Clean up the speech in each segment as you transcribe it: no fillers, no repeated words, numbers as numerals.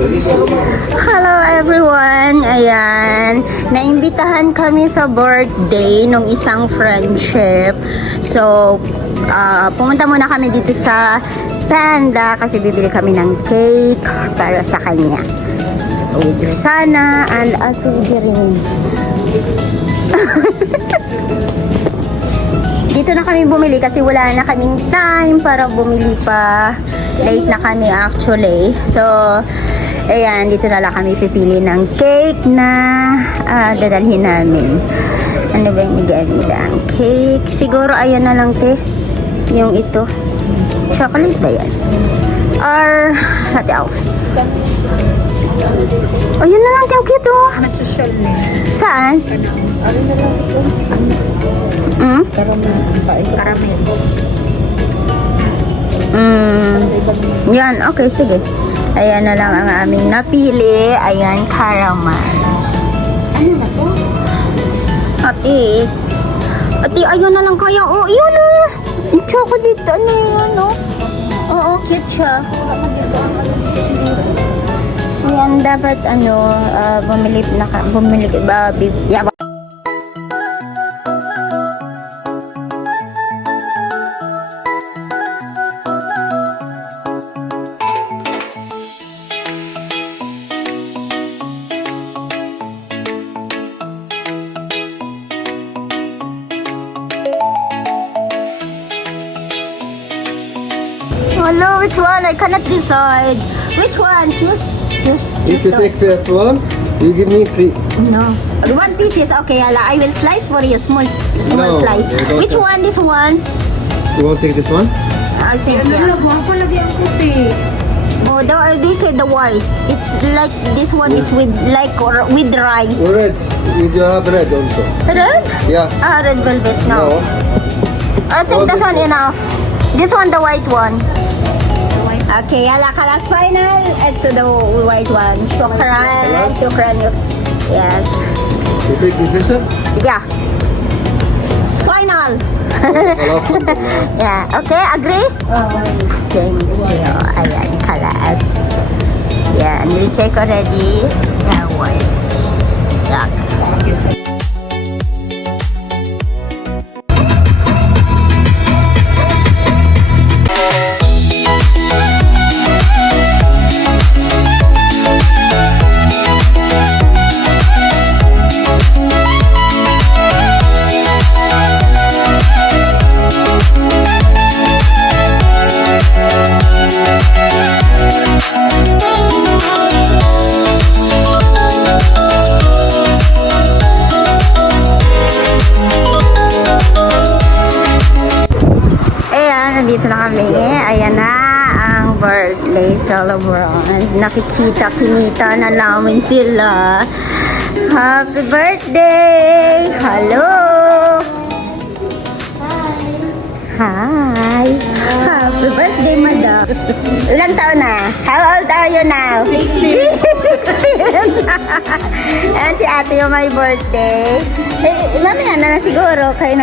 Hello everyone! Ayan, naimbitahan kami sa birthday ng isang friendship. So, pumunta muna kami dito sa Panda kasi bibili kami ng cake para sa kanya. With Rosana and Ate Jerin. Dito na kami bumili kasi wala na kaming time para bumili pa. Late na kami actually. So, ayan, dito na lang kami pipili ng cake na dadalhin namin. Ano ba yung magandang cake? Siguro ayan na lang, te. Yung ito. Chocolate ba yan? Or what else? Oh, yun na lang, te. Ang cute, oh. Masosyal na. Saan? Ano na lang ito? Hmm? Caramel. Yan, okay, sige. Ayan na lang ang aming napili. Ayan, caramel. Ano na to? Ate, ayun na lang kaya. Oh, yun oh. Yung chocolate, ano yun, oh. Oo, cute siya. Ayan, dapat, bumili ba, yeah. Hello, which one? I cannot decide. Which one? Choose If you the- take that one, you give me free. No. One piece is okay, Ala. I will slice for you. Small No, slice. I don't Which want- one? This one? You want to take this one? I think, Ano yeah. lang, mapalagi ang puti. Oh, they said the white. It's like this one. It's with or with rice. Red. You do have red also. Red? Yeah. Red velvet. No. I think Oh, that this one one. enough. This one, the white one. Okay, Ala. Kalas final. It's the white one. Shukran. Kalas? Shukran. Yes. You take decision? Yeah. Final. The last one. Yeah. Okay, agree? Thank you. Ayan, kalas. Yeah, and we take already. Yeah, white. Yeah. Nandito na kami. Ayan na ang birthday celebration. Kinita na namin sila. Happy birthday! Hello! Hi! Happy birthday, madam! Ilang taon na? How old are you now? 16! Ayan si ate yung may birthday. Mamaya na siguro kayo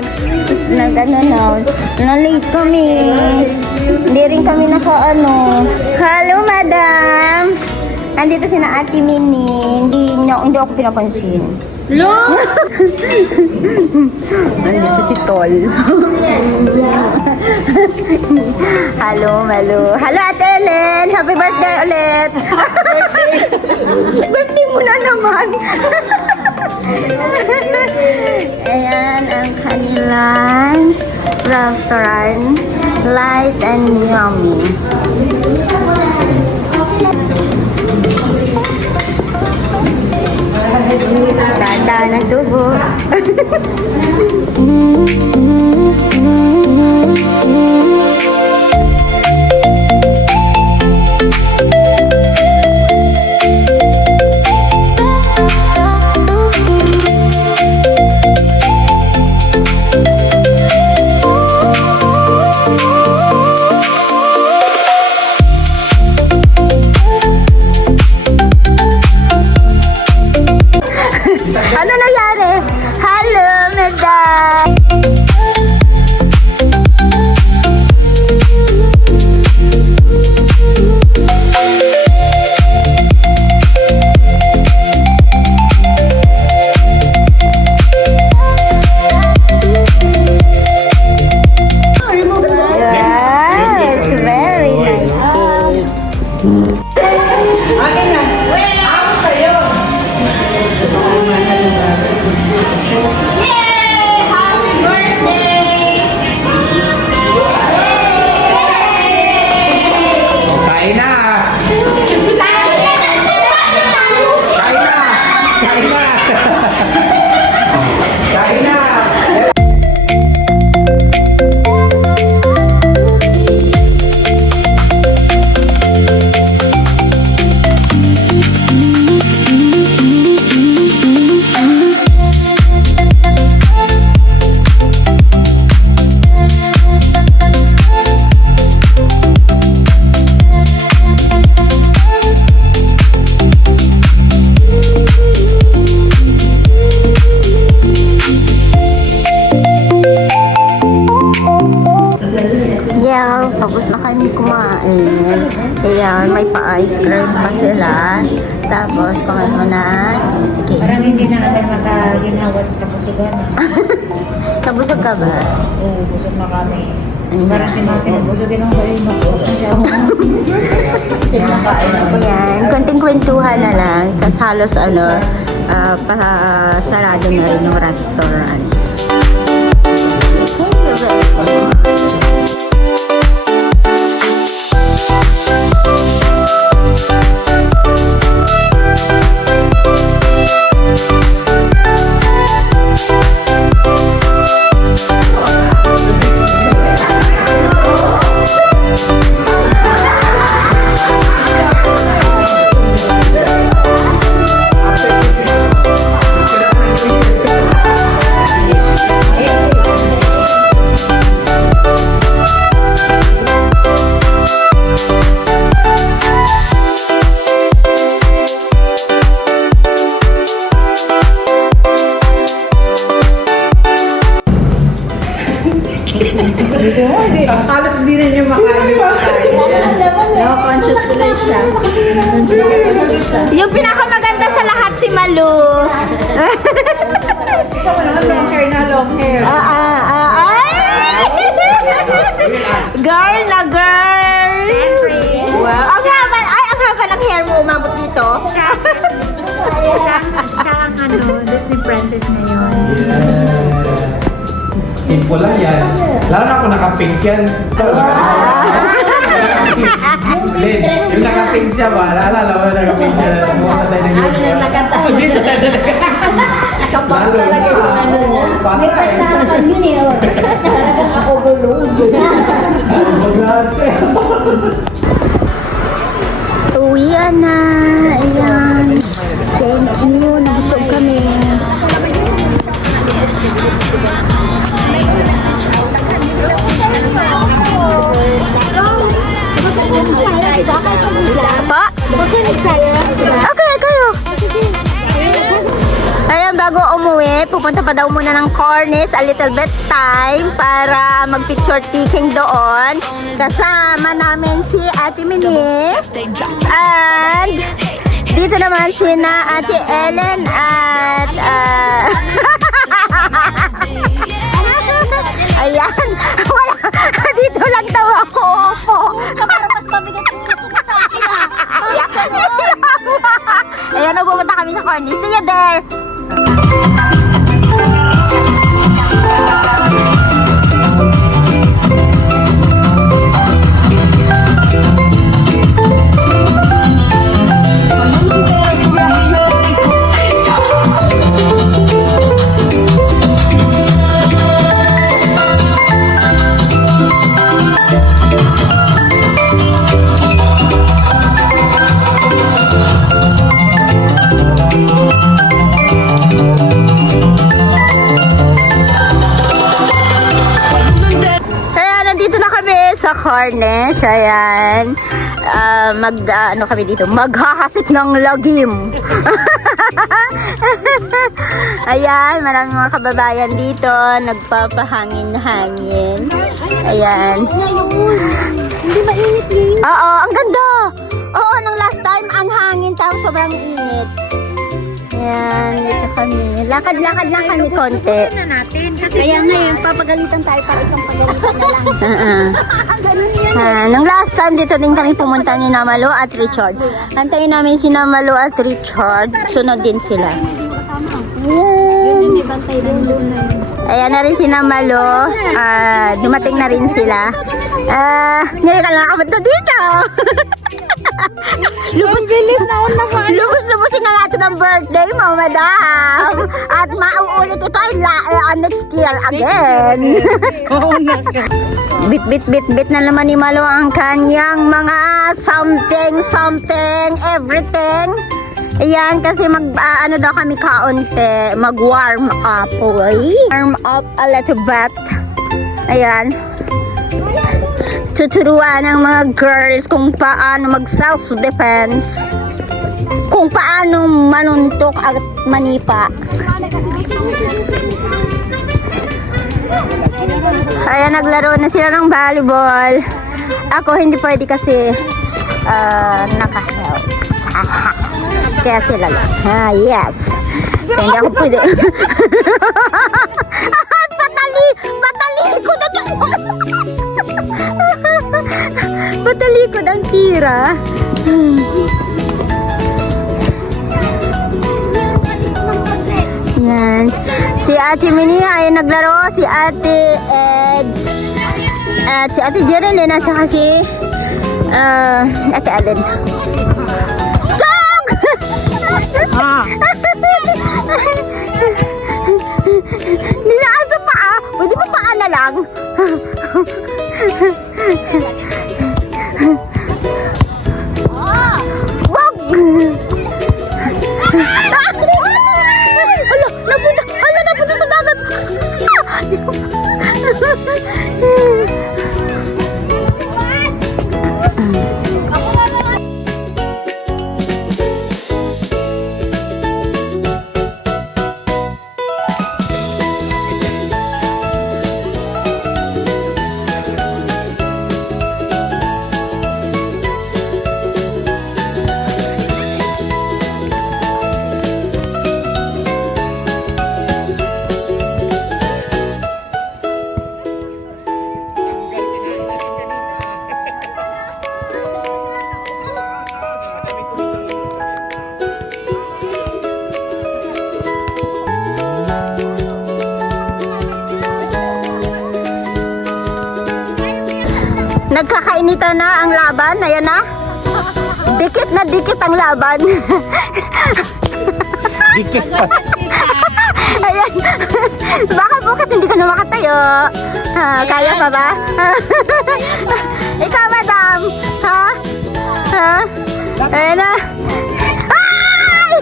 na-late kami. Hindi rin kami Hello, madam! Andito si na Ate Mini. Hindi ako pinapansin. Lo! Andito si Tol. Hello, Ate Ellen! Happy birthday ulit! Birthday mo na naman! Ayan ang kanilang restaurant. Light and yummy. Tanda na subo. Akin na. Ako kayo. Yay! Happy birthday! Kain na! Kain na! Kain na! Kain na! Yes, tapos na kami kumain. Ayan, may pa-ice cream pa sila. Tapos, kumain mo na cake. Parang hindi na natin makaginawa sa kapusugan. Kabusog ka ba? Oo, busog na kami. Ayun. Parang si Maki na busog din ang kayo. Ayan, konting kwentuhan na lang. Tapos halos sarado na rin yung restaurant. Halos hindi na niyo makain. Conscious tuloy siya. Yung pinakamaganda sa lahat si Malu. Ikaw naman long hair na long hair. Girl na girl! Wow. Ang haba, ang haba ng hair mo umabot dito. Siya ang Disney princess ngayon. Simple lang yan. Lalo na ako naka-pink yan. Lin, yung naka-pink siya ba? Naalala mo naka-pink siya. Pumunta tayo ng Ano na nakanta? Dito tayo talaga. Nakapang talaga yung ano niya. May patsakan yun eh. Talagang ako bulog. Uwian na. Ayan. Thank you. Nabusog kami. Pa? Okay, kayo. Ayan, bago umuwi, pupunta pa daw muna ng Cornice, a little bit time para mag-picture taking doon. Kasama namin si Ate Mini. And dito naman si na Ate Ellen at ayan, wala. Dito lang daw ako upo. Para mas mabigat yung gusto mo sa akin ha. Ayan, pupunta kami sa Cornice. See you there! Sa Cornish, ayan. Ano kami dito? Maghahasik ng lagim. Ayan, maraming mga kababayan dito. Nagpapahangin-hangin. Ayan. Hindi mainit ngayon. Oo, ang ganda. Oo, nung last time, ang hangin tapos sobrang init. Ayan, dito kami. Lakad-lakad lang kami konti. Kaya ngayon, papagalitan tayo para isang pagalitan na lang. Ganun yan. Nung last time, dito din kami pumunta ni Namalo at Richard. Antayin namin si Namalo at Richard. Sunod din sila. Yun, may bantay rin doon na yun. Ayan na rin si Namalo. Dumating na rin sila. Ngayon ka lang ako dito. Lubos-lubusin na natin ang birthday mo, madam. At mauulit ito next year again. Bit na naman ni Malo ang kanyang mga something, everything. Ayan, kasi ano daw kami kaunti, mag-warm up. Warm up a little bit. Ayan. Tuturuan ng mga girls kung paano mag-self-defense. Kung paano manuntok at manipa. Ayan, naglaro na sila ng volleyball. Ako hindi pwede kasi naka-health. Kaya sila lang. Yes. So, hindi ako pwede. Patalikod ang patalikod ang tira. Yan. Si Ate Minia ay naglaro. Si Ate Ed. At si Ate Jerilyn at saka si Ate Allen. Nilaan sa paa. Pwede ba paa na lang? Wag! Napunta sa dagat. Nagkakainitan na ang laban. Ayan na. Dikit na dikit ang laban. Dikit pa. Ayan. Baka bukas hindi ka na makatayo. Kaya pa ba? Ikaw, madam. Ha? Ayan na. Ay!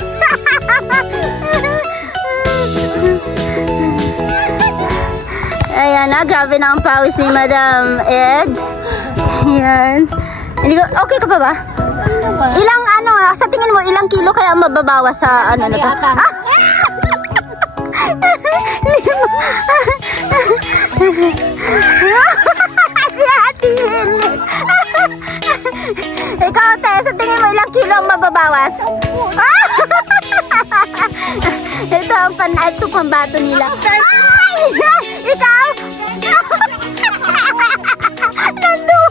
Ayan na. Grabe na ang pawis ni Madam Ed. Ayan. Okay ka pa ba? Ilang sa tingin mo, ilang kilo kaya mababawas sa na to? Si Ate Helen. Ikaw, te, sa tingin mo, ilang kilo ang mababawas? Ito ang pambato nila. Ay! Ikaw? Nandun.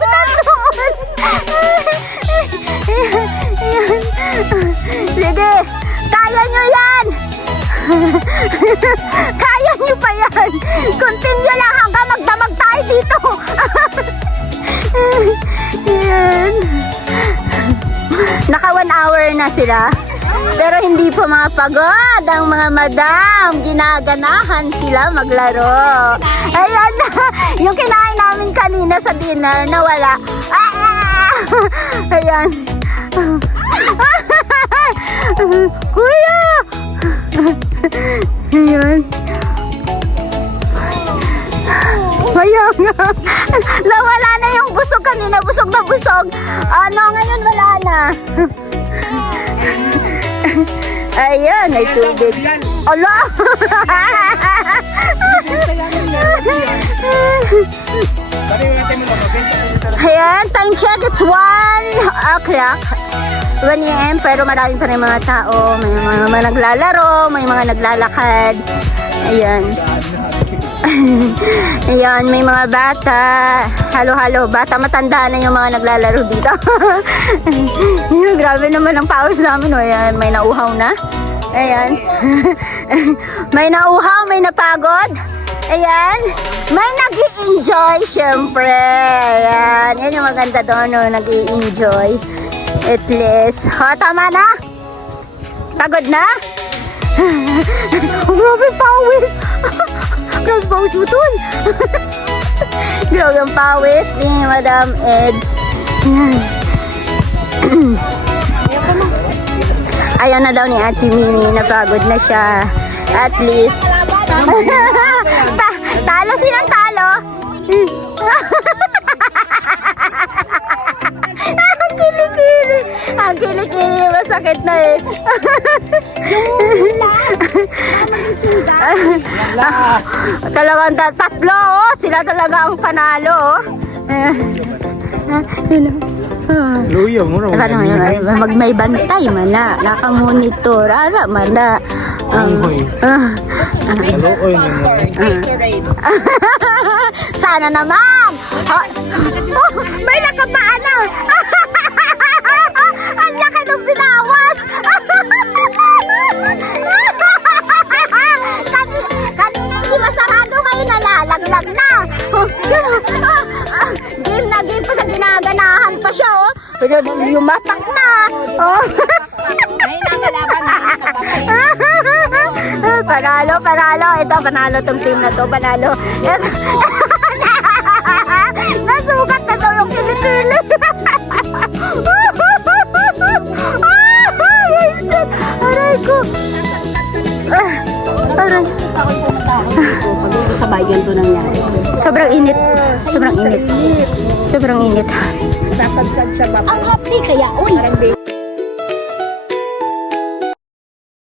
Sige, kaya nyo yan. Kaya nyo pa yan. Continue lang hanggang magdamag tayo dito. Yan. Naka 1 hour na sila. Pero hindi pa mga pagod ang mga madam. Ginaganahan sila maglaro. Ayan na. Yung kinain namin kanina sa dinner na wala. Ayan. Kuya! Ayan. Ayan nga. Nawala na yung busog kanina. Busog na busog. Ngayon wala na. Ayan, may tubig. Ala! Ayan, time check. It's 1 o'clock. 1 a.m. pero marami pa rin mga tao. May mga naglalaro, may mga naglalakad. Ayan. Ayan, may mga bata. Halo-halo, bata matanda na yung mga naglalaro dito. Grabe naman ang pawis namin. O, ayan, may nauhaw na. Ayan. May nauhaw, may napagod. Ayan. May nag-i-enjoy, syempre. Ayan. Yan yung maganda doon, no? Nag-i-enjoy. At least. O, tama na? Pagod na? Grabe pawis. Grabe pawis mo dun. Grabe ang pawis ni Madam Eds. Ayan na daw ni Ate Mini, napagod na siya. At least. Talo silang talo. Ang kilikili. Ang kilikili. Masakit na eh. Talagang tatlo oh. Sila talaga ang panalo oh. Luyo mo May bantay mana, nakamonitor ara mana. Sana naman. May nakapaana. Ang laki ng binawas. Kanina hindi masarado, ngayon nalalaglag na. Game na game pa sa ginaganahan pa siya, oh. Pero yumatak na. Oh. Panalo, panalo. Ito, panalo tong team na to. Panalo. Nasugat na daw yung kilikili. Aray ko. Aray. Sa bayan to nangyari. Sobrang init. Sobrang init. Sobrang init. Ang happy kaya, uy.